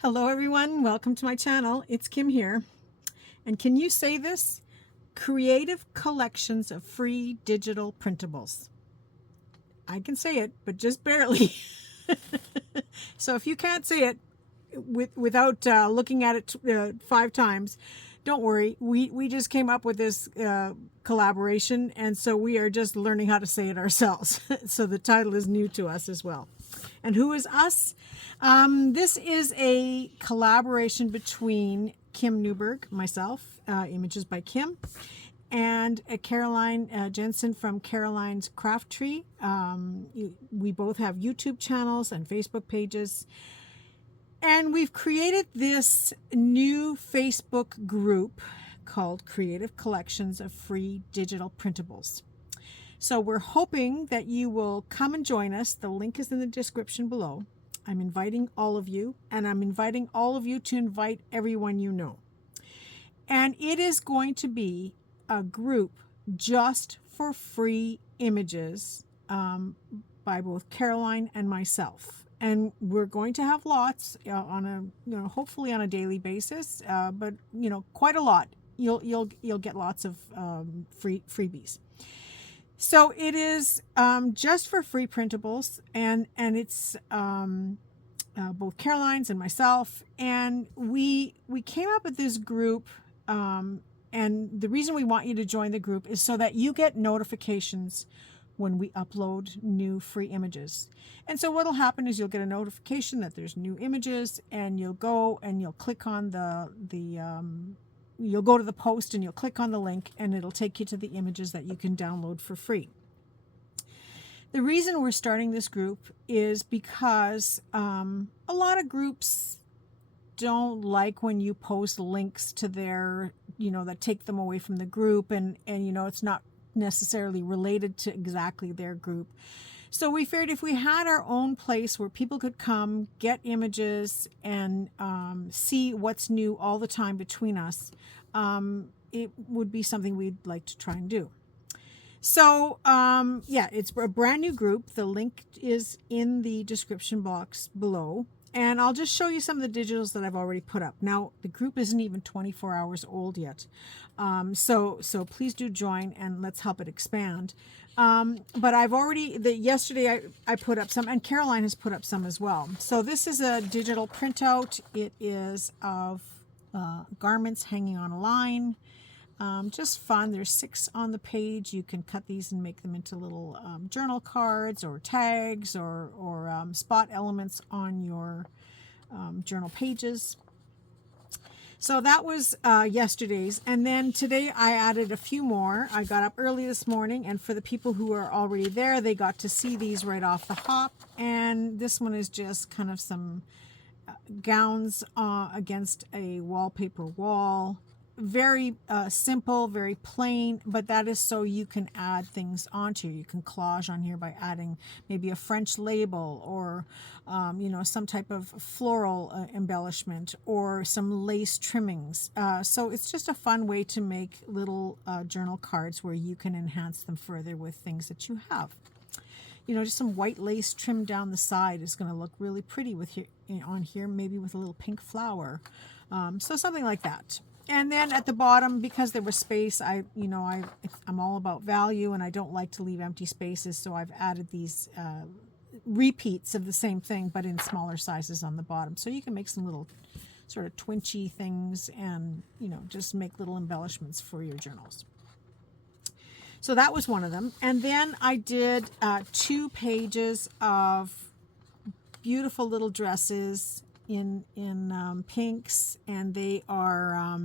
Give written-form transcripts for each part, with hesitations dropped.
Hello everyone, welcome to my channel. It's Kim here. And can you say this? Creative collections of free digital printables. I can say it, but just barely. So if you can't say it without looking at it 5 times, don't worry. We just came up with this collaboration, and so we are just learning how to say it ourselves. So the title is new to us as well. And who is us? This is a collaboration between Kim Newberg, myself, Images by Kim, and Caroline Jensen from Caroline's Craft Tree. We both have YouTube channels and Facebook pages. And we've created this new Facebook group called Creative Collections of Free Digital Printables. So we're hoping that you will come and join us. The link is in the description below. I'm inviting all of you, and I'm inviting all of you to invite everyone you know. And it is going to be a group just for free images by both Caroline and myself. And we're going to have lots on a, hopefully on a daily basis, but quite a lot. You'll get lots of freebies. So it is just for free printables, and it's both Caroline's and myself, and we came up with this group, and the reason we want you to join the group is so that you get notifications when we upload new free images. And so what'll happen is you'll get a notification that there's new images, and you'll go and you'll click on you'll go to the post and you'll click on the link, and it'll take you to the images that you can download for free. The reason we're starting this group is because a lot of groups don't like when you post links to their, that take them away from the group, and it's not necessarily related to exactly their group. So we figured if we had our own place where people could come, get images, and see what's new all the time between us, it would be something we'd like to try and do. So yeah, it's a brand new group. The link is in the description box below. And I'll just show you some of the digitals that I've already put up. Now, the group isn't even 24 hours old yet. So please do join, and let's help it expand. But I've already, yesterday I put up some, and Caroline has put up some as well. So this is a digital printout. It is of garments hanging on a line. Just fun. There's 6 on the page. You can cut these and make them into little journal cards or tags or spot elements on your journal pages. So that was yesterday's. And then today I added a few more. I got up early this morning, and for the people who are already there, they got to see these right off the hop. And this one is just kind of some gowns against a wallpaper wall. Very simple, very plain, but that is so you can add things onto. You can collage on here by adding maybe a French label, or some type of floral embellishment, or some lace trimmings. So it's just a fun way to make little journal cards where you can enhance them further with things that you have. Just some white lace trimmed down the side is going to look really pretty with on here, maybe with a little pink flower. So something like that. And then at the bottom, because there was space, I'm all about value, and I don't like to leave empty spaces, so I've added these repeats of the same thing, but in smaller sizes on the bottom. So you can make some little sort of twinchy things, and just make little embellishments for your journals. So that was one of them. And then I did 2 pages of beautiful little dresses in pinks, and they are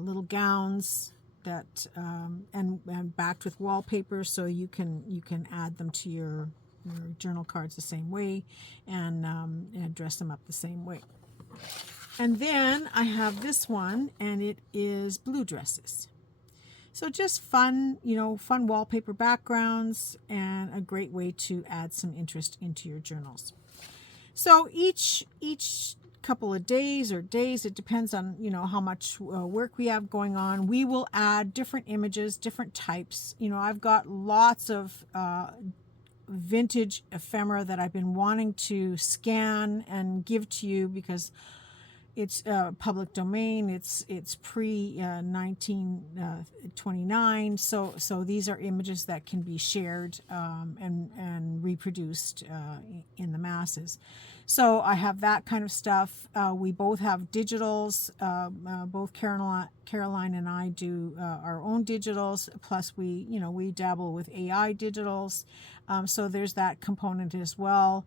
little gowns that and backed with wallpaper, so you can add them to your journal cards the same way, and dress them up the same way. And then I have this one, and it is blue dresses. So just fun, fun wallpaper backgrounds, and a great way to add some interest into your journals. So each couple of days, it depends on how much work we have going on, we will add different images, different types. I've got lots of vintage ephemera that I've been wanting to scan and give to you because it's public domain. It's pre 1929. So these are images that can be shared and reproduced in the masses. So I have that kind of stuff. We both have digitals. Both Caroline and I do our own digitals. Plus we dabble with AI digitals. So there's that component as well.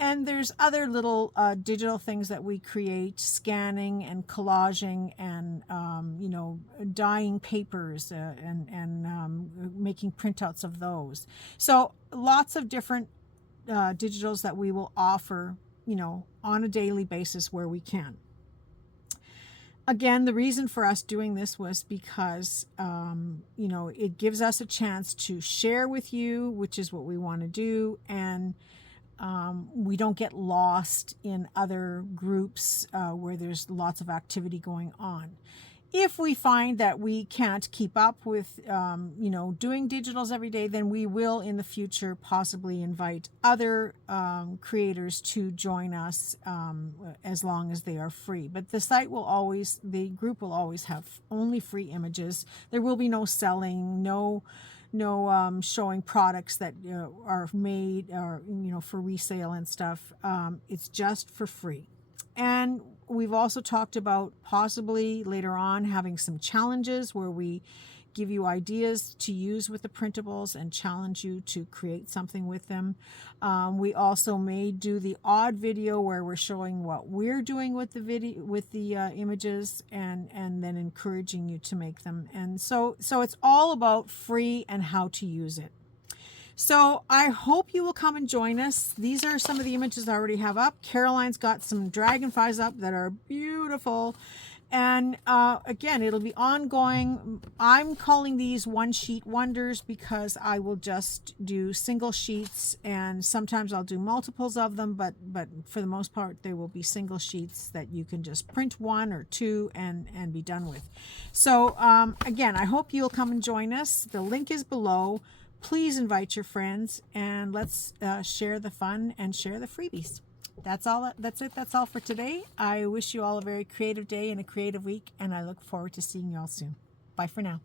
And there's other little digital things that we create, scanning and collaging and, dyeing papers and making printouts of those. So lots of different digitals that we will offer, on a daily basis where we can. Again, the reason for us doing this was because, it gives us a chance to share with you, which is what we want to do, and we don't get lost in other groups where there's lots of activity going on. If we find that we can't keep up with, doing digitals every day, then we will in the future possibly invite other creators to join us as long as they are free. But the group will always have only free images. There will be no selling, no showing products that are made or for resale and stuff. It's just for free. And we've also talked about possibly later on having some challenges where we give you ideas to use with the printables and challenge you to create something with them. We also may do the odd video where we're showing what we're doing with the images and then encouraging you to make them. And so it's all about free and how to use it. So I hope you will come and join us. These are some of the images I already have up. Caroline's got some dragonflies up that are beautiful. And again, it'll be ongoing. I'm calling these one sheet wonders because I will just do single sheets, and sometimes I'll do multiples of them, but for the most part, they will be single sheets that you can just print one or two and be done with. So again, I hope you'll come and join us. The link is below. Please invite your friends, and let's share the fun and share the freebies. That's all. That's it. That's all for today. I wish you all a very creative day and a creative week, and I look forward to seeing you all soon. Bye for now.